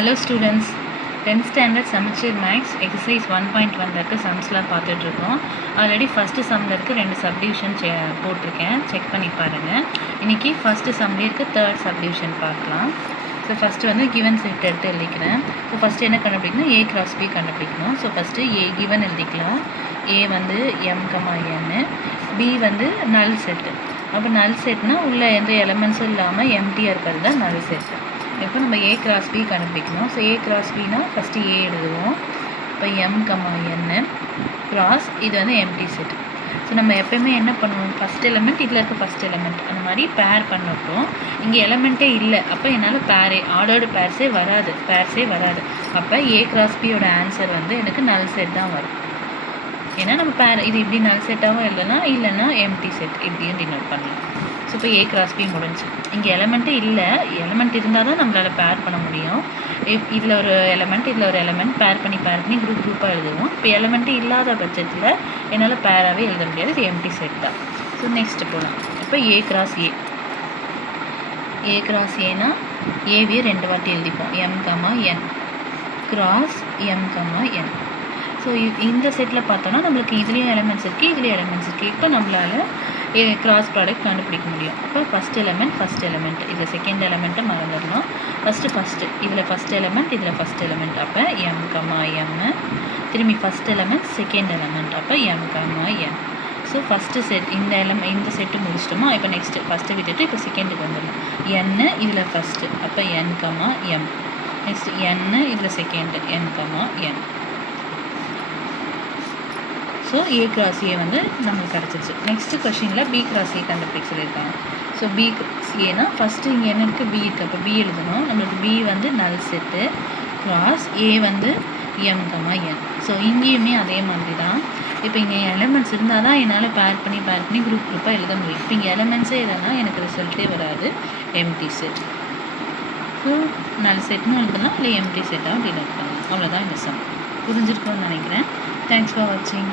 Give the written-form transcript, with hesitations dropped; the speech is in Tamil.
Hello students, 10th standard Samachir Max exercise 1.1 இருக்க சம்ஸ்லாம் பார்த்துட்டு இருக்கோம். ஆல்ரெடி ஃபர்ஸ்ட் சம்ல இருக்க ரெண்டு சப்டிவிஷன் போட்டிருக்கேன், செக் பண்ணி பாருங்க. இன்னைக்கு ஃபர்ஸ்ட் சம்ல இருக்க தேர்ட் சப்டிவிஷன் பார்க்கலாம். ஸோ ஃபஸ்ட்டு வந்து கிவன் செட் எடுத்து எழுதிக்கிறேன். ஸோ ஃபஸ்ட்டு என்ன கண்டுபிடிக்கணும், ஏ கிராஸ் பி கண்டுபிடிக்கணும். ஸோ ஃபஸ்ட்டு ஏ கிவன் எழுதிக்கலாம். ஏ வந்து m, n, பி வந்து நல் செட்டு. அப்போ நல் செட்னா உள்ள எந்த எலமெண்ட்ஸும் இல்லாமல் எம்டியாக இருக்கிறது தான் நல் செட்டு. இப்போ நம்ம ஏ கிராஸ் பி கண்டுபிடிக்கணும். ஸோ ஏ கிராஸ் பினா ஃபஸ்ட்டு ஏ எழுதுவோம். இப்போ m, n கிராஸ் இது வந்து எம்டி செட். ஸோ நம்ம எப்போயுமே என்ன பண்ணுவோம், ஃபஸ்ட் எலமெண்ட் இதில் இருக்க ஃபஸ்ட் எலமெண்ட் அந்த மாதிரி பேர் பண்ணப்போ இங்கே எலமெண்ட்டே இல்லை, அப்போ என்னால் ஆர்டர்டு பேர்ஸே வராது. அப்போ ஏ கிராஸ் பியோட ஆன்சர் வந்து எனக்கு நல் செட் தான் வரும். ஏன்னா நம்ம பேர் இது இப்படி நல் செட்டாகவும் இல்லைன்னா எம்டி செட் இப்படியும் டினோட் பண்ணலாம். ஸோ இப்போ ஏ கிராஸ் பி முடிஞ்சு. இங்கே எலமெண்ட்டே இல்லை, எலமெண்ட் இருந்தால் தான் நம்மளால் பேர் பண்ண முடியும். இதில் ஒரு எலமெண்ட் பேர் பண்ணி குரூப்பாக எழுதுவோம். இப்போ எலமெண்ட்டே இல்லாத பட்சத்தில் என்னால் பேராகவே எழுத முடியாது, இது எம்டி செட் தான். ஸோ நெக்ஸ்ட் போகலாம். இப்போ ஏ கிராஸ் ஏனா ஏவியை ரெண்டு வாட்டி எழுதிப்போம், m, n cross m, n. So இந்த செட்டில் பார்த்தோன்னா நம்மளுக்கு இதுலேயும் எலமெண்ட்ஸ் இருக்குது. இப்போ நம்மளால் கிராஸ் ப்ராடக்ட் கண்டுபிடிக்க முடியும். அப்போ ஃபஸ்ட் எலமெண்ட் இதில் செகண்ட் எலமெண்ட்டை மறந்துடணும். ஃபஸ்ட்டு இதில் ஃபஸ்ட் எலமெண்ட் அப்போ m, திரும்பி ஃபஸ்ட் எலமெண்ட் செகண்ட் எலமெண்ட் அப்போ m, n. So first set இந்த செட்டு முடிச்சிட்டோமா. இப்போ நெக்ஸ்ட்டு ஃபஸ்ட்டு விட்டுட்டு இப்போ செகண்டுக்கு வந்துடணும். n இதில் ஃபஸ்ட்டு அப்போ n, m. நெக்ஸ்ட் n இதில் second n, n. So A cross ஏ வந்து நம்மளுக்கு கிடச்சிச்சு. நெக்ஸ்ட்டு கொஷினில் பி கிராஸ் ஏ கண்டுபிடிக்க சொல்லியிருக்காங்க. ஸோ பி கிராஸ் ஏனா ஃபஸ்ட்டு இங்கே என்ன இருக்குது, பி இருக்குது. அப்போ பி எழுதணும். நம்மளுக்கு பி வந்து நல் செட்டு கிராஸ் ஏ வந்து m, n. ஸோ இங்கேயுமே அதே மாதிரி தான். இப்போ இங்கே எலமெண்ட்ஸ் இருந்தால் தான் என்னால் பேர் பண்ணி குரூப்பாக எழுத முடியும். இப்போ இங்கே எலமெண்ட்ஸே இல்லைன்னா எனக்கு ரிசல்ட்டே வராது, எம்டி செட். ஸோ நல் செட்னு எழுதலாம், இல்லை எம்டி செட்டாக டினோட் பண்ணலாம். அவ்வளோதான் இந்த சம். புரிஞ்சிருக்கோன்னு நினைக்கிறேன். தேங்க்ஸ் ஃபார் வாட்சிங்.